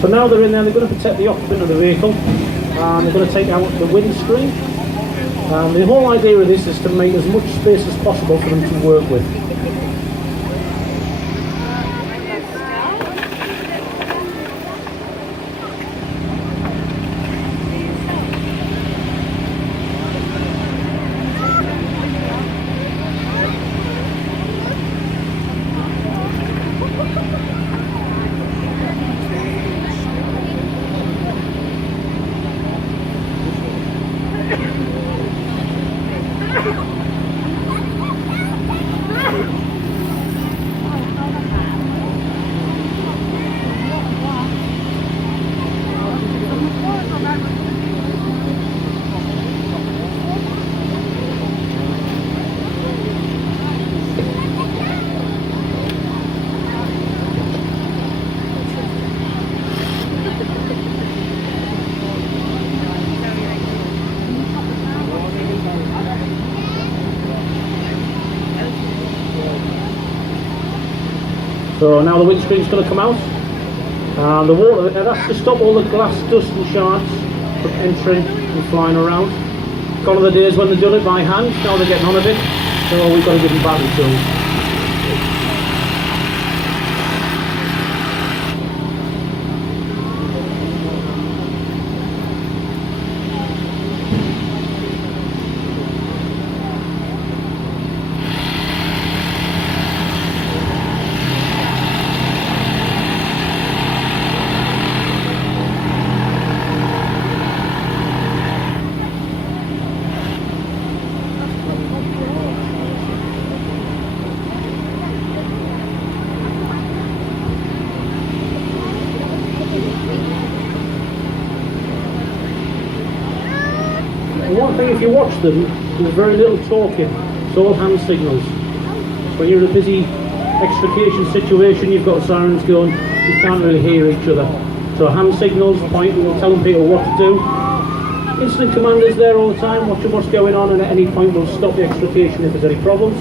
So now they're in there, they're going to protect the occupant of the vehicle, and they're going to take out the windscreen. And the whole idea of this is to make as much space as possible for them to work with. So now the windscreen's going to come out, and the water, that's to stop all the glass dust and shards from entering and flying around. Gone are the days when they've done it by hand, now they're getting on a bit, so we've got to give them battery tools. One thing, if you watch them, there's very little talking. It's all hand signals. When you're in a busy extrication situation, you've got sirens going, you can't really hear each other. So hand signals, pointing, telling people what to do. Incident commanders there all the time, watching what's going on, and at any point will stop the extrication if there's any problems.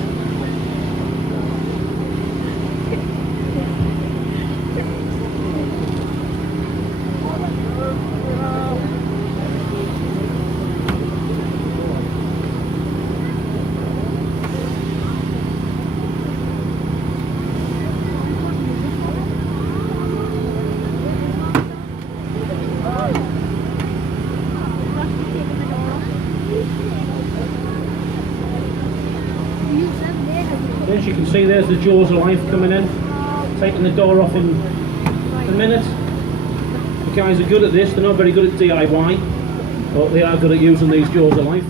As you can see, there's the jaws of life coming in, taking the door off in a minute. The guys are good at this, they're not very good at DIY, but they are good at using these jaws of life.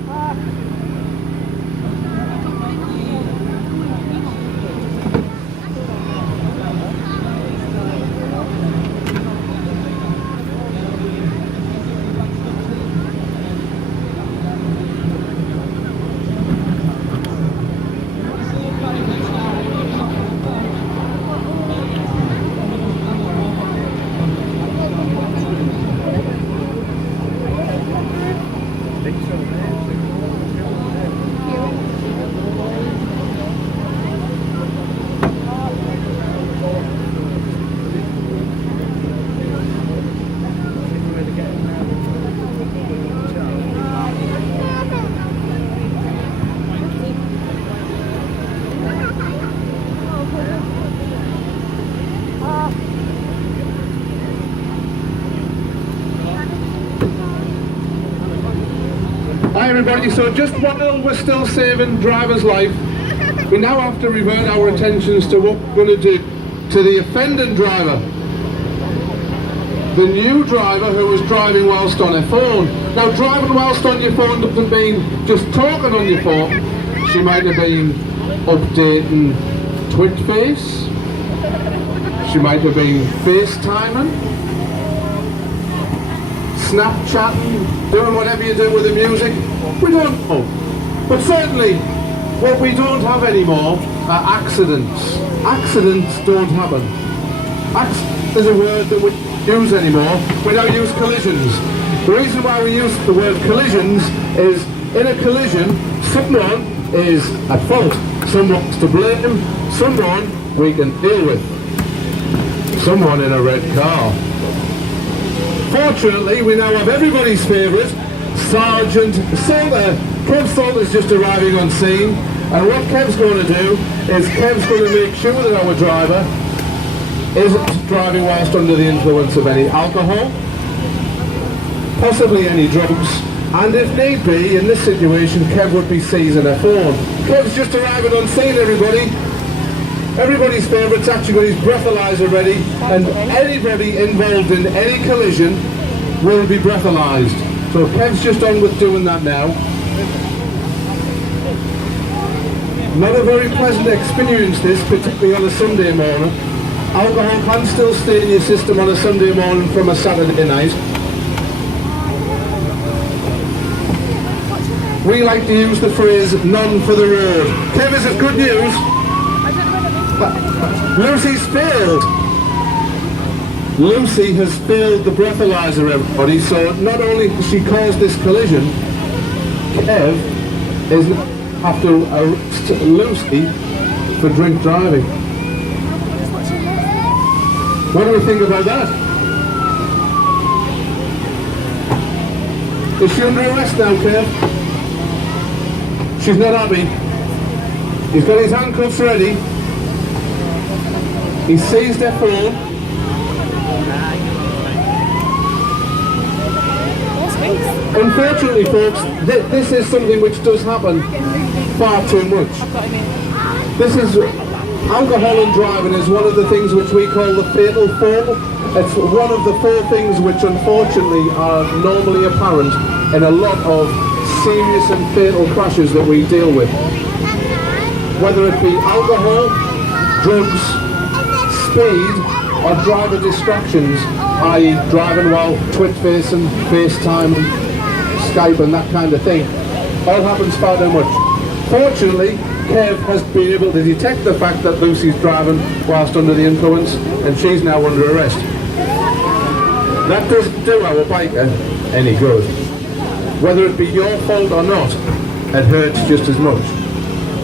Hi everybody, so just while we're still saving drivers' life, we now have to revert our attentions to what we're going to do to the offending driver. The new driver who was driving whilst on her phone. Now driving whilst on your phone doesn't mean just talking on your phone. She might have been updating TwitFace. She might have been FaceTiming. Snapchatting, doing whatever you do with the music, we don't know. But certainly, what we don't have anymore are accidents. Accidents don't happen. Accident is a word that we don't use anymore. We now use collisions. The reason why we use the word collisions is, in a collision, someone is at fault. Someone's to blame, someone we can deal with. Someone in a red car. Fortunately, we now have everybody's favourite, Sergeant Salter. Kev Salter's just arriving on scene, and what Kev's going to do is Kev's going to make sure that our driver isn't driving whilst under the influence of any alcohol, possibly any drugs, and if need be, in this situation, Kev would be seizing a phone. Kev's just arriving on scene, everybody. Everybody's favourite's actually got his breathalyzer ready, and anybody involved in any collision will be breathalyzed. So Kev's just on with doing that now. Not a very pleasant experience this, particularly on a Sunday morning. Alcohol can still stay in your system on a Sunday morning from a Saturday night. We like to use the phrase, none for the road. Kev, is it good news? Lucy's failed. Lucy has failed the breathalyzer, everybody, so not only has she caused this collision, Kev is have to arrest Lucy for drink driving. What do we think about that? Is she under arrest now, Kev? She's not happy. He's got his handcuffs ready. He's seized her phone. Unfortunately, folks, this is something which does happen far too much. Alcohol and driving is one of the things which we call the fatal four. It's one of the four things which unfortunately are normally apparent in a lot of serious and fatal crashes that we deal with. Whether it be alcohol, drugs, speed, or driver distractions, i.e. driving while twit-facing, FaceTime, Skype and that kind of thing, all happens far too much. Fortunately, Kev has been able to detect the fact that Lucy's driving whilst under the influence, and she's now under arrest. That doesn't do our biker any good. Whether it be your fault or not, it hurts just as much.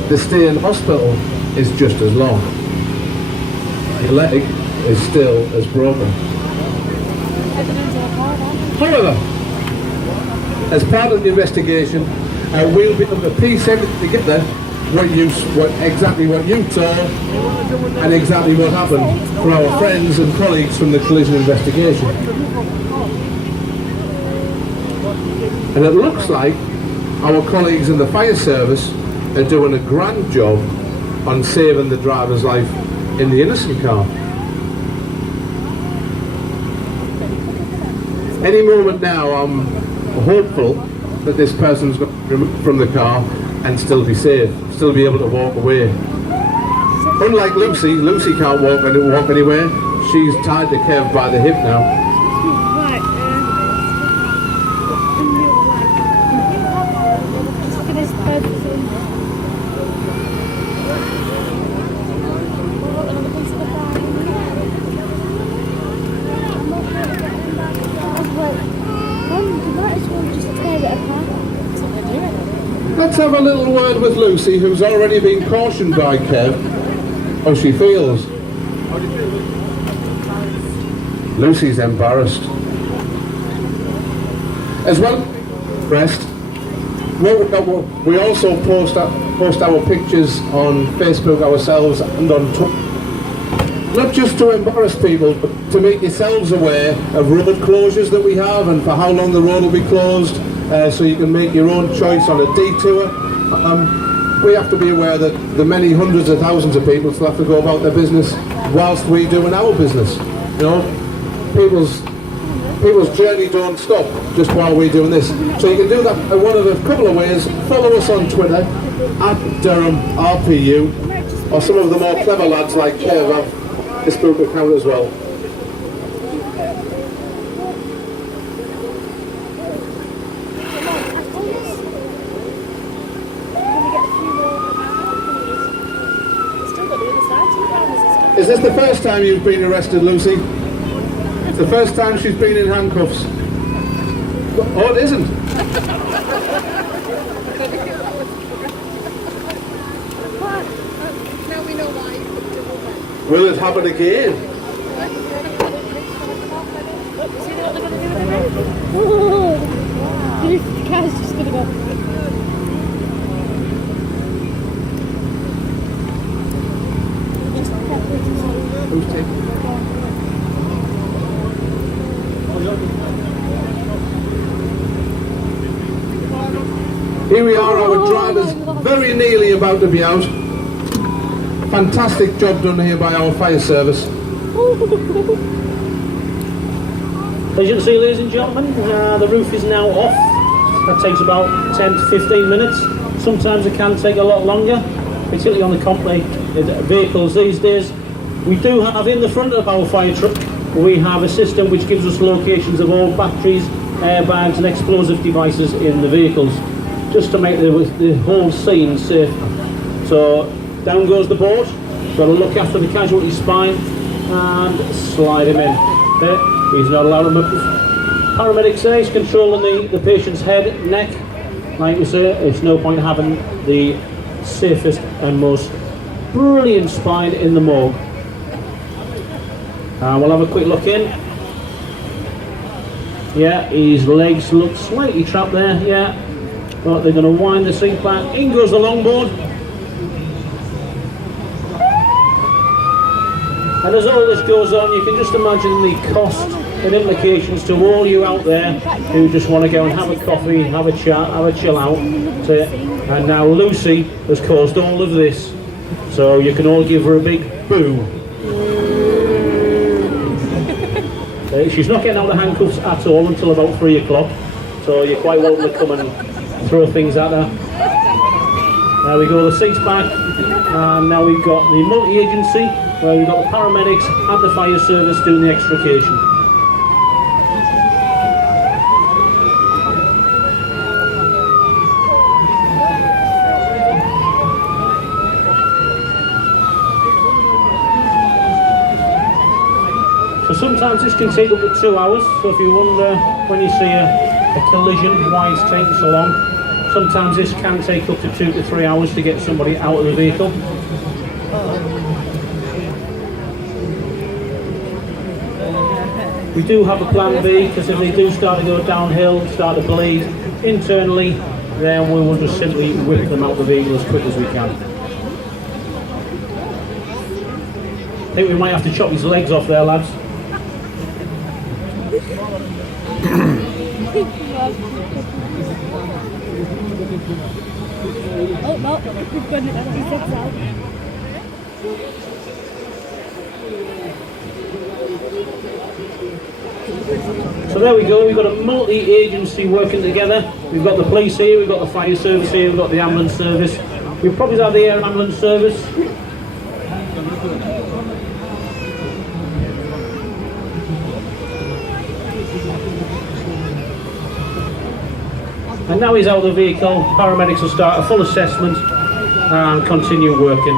The stay in hospital is just as long. Your leg is still as broken. However, as part of the investigation, we'll be able to piece everything together, exactly what you saw and exactly what happened for our friends and colleagues from the collision investigation. And it looks like our colleagues in the fire service are doing a grand job on saving the driver's life in the innocent car. Any moment now, I'm hopeful that this person's going to be removed from the car and still be safe, still be able to walk away. Unlike Lucy can't walk anywhere. She's tied to Kev by the hip now. Let's have a little word with Lucy, who's already been cautioned by Kev how she feels. Lucy's embarrassed. As well as rest, we also post our pictures on Facebook ourselves and on Twitter. Not just to embarrass people, but to make yourselves aware of road closures that we have and for how long the road will be closed. So you can make your own choice on a detour. We have to be aware that the many hundreds of thousands of people still have to go about their business whilst we do in our business. You know, people's journey don't stop just while we're doing this. So you can do that in one of a couple of ways. Follow us on Twitter @DurhamRPU, or some of the more clever lads like Kev have this Facebook account as well. Is this the first time you've been arrested, Lucy? It's the first time she's been in handcuffs. Oh, it isn't. Now we know why. Will it happen again? See what they're going to do with Here we are, our driver's very nearly about to be out. Fantastic job done here by our fire service. As you can see, ladies and gentlemen, the roof is now off. That takes about 10 to 15 minutes. Sometimes it can take a lot longer, particularly on the company vehicles these days. We do have in the front of our fire truck, we have a system which gives us locations of all batteries, airbags and explosive devices in the vehicles, just to make the whole scene safe. So down goes the board, got to look after the casualty spine and slide him in. There, he's not allowed to move. Paramedics there, he's controlling the patient's head, neck. Like we say, it's no point having the safest and most brilliant spine in the morgue. We'll have a quick look in. Yeah, his legs look slightly trapped there, yeah. But they're going to wind the seat back. In goes the longboard. And as all this goes on, you can just imagine the cost and implications to all you out there who just want to go and have a coffee, have a chat, have a chill out. And now Lucy has caused all of this. So you can all give her a big boo. She's not getting out of the handcuffs at all until about 3 o'clock. So you're quite welcome to come and throw things at her. There we go, the seat's back. And now we've got the multi-agency, where we've got the paramedics and the fire service doing the extrication. So sometimes this can take up to 2 hours, so if you wonder when you see a collision why it's taking so long, sometimes this can take up to 2 to 3 hours to get somebody out of the vehicle. We do have a plan B, because if they do start to go downhill, start to bleed internally, then we will just simply whip them out of the vehicle as quick as we can. I think we might have to chop his legs off there, lads. Oh no, we've got his legs out. So there we go, we've got a multi-agency working together. We've got the police here, we've got the fire service here, we've got the ambulance service. We've probably got the air ambulance service. And now he's out of the vehicle, paramedics will start a full assessment and continue working.